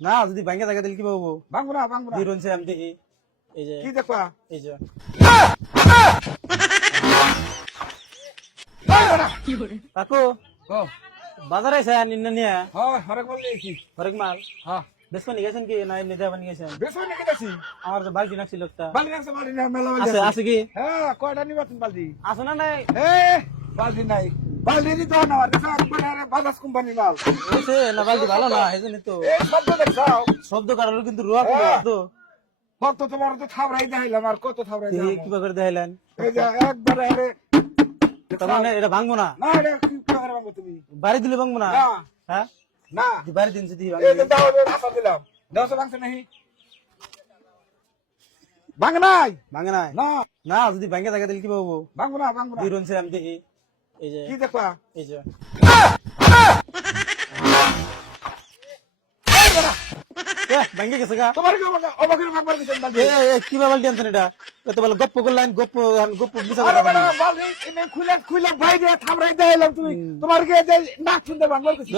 না যদি ব্যাংকে থাকে তাহলে কি পাবো? ভাঙবো না ভাঙবো না। দিরুনছে আমি দেখি। এই যে কি দেখবা? এই যে কাকু ও বাজারে আছে নিন্না নিয়ে হ্যাঁ হরেক বল দিয়েছি। হরেক মাল হ্যাঁ বেশ নিয়ে গেছেন কি না এমনি দেওয়া নিয়ে গেছেন? বেশ অনেক গেছি। আমার যে বালতি নাকছিল একটা বালতি আছে বালতি না মেলা বালতি আছে আছে কি হ্যাঁ কয়টা নিবা তুমি বালতি? আছে না নাই? এ বালতি নাই। বালতি দি তো না দেখো মানে বাজাজ কোম্পানি মাল। হয়েছে না বালতি ভালো না এই জন্য তো এই শব্দ দেখছাও? শব্দ কারণ কিন্তু রোয়া তো কত তোমার তো থাবড়াই দেখাইলাম আর কত থাবড়াই দেখাইলাম। কিবা করে দেখাইলেন এই যে একবারে আরে তার মানে এটা ভাঙবো না না এটা কি করে ভাঙবো তুমি? বাড়ি দিলে ভাঙবো না? না হ্যাঁ না বাড়ি দিন যদি এই যে দাও রাস্তা দিলাম। দাও তো ভাঙছে নাহি। ভাঙ নাই ভাঙে নাই না না যদি ব্যাংকে থাকে তাহলে কি পাবো? ভাঙবো না ভাঙবো না। দিরুনছে আমি দেখি। এই যে কি দেখবা? এই যে ব্যাংকে গেছে গা তোমার কি অবাকের ভাগবার দিছেন বালতি? কিবা বালতি আনছেন এটা এত বলে গপ্প করলেন গপ্প গপ্প বিচার আরে বাবা বালতি এনে খুলে খুলে বাইরে থামরাই দেখাইলাম তুমি তোমার কি নাক শুনতে ভাগবার দিছি?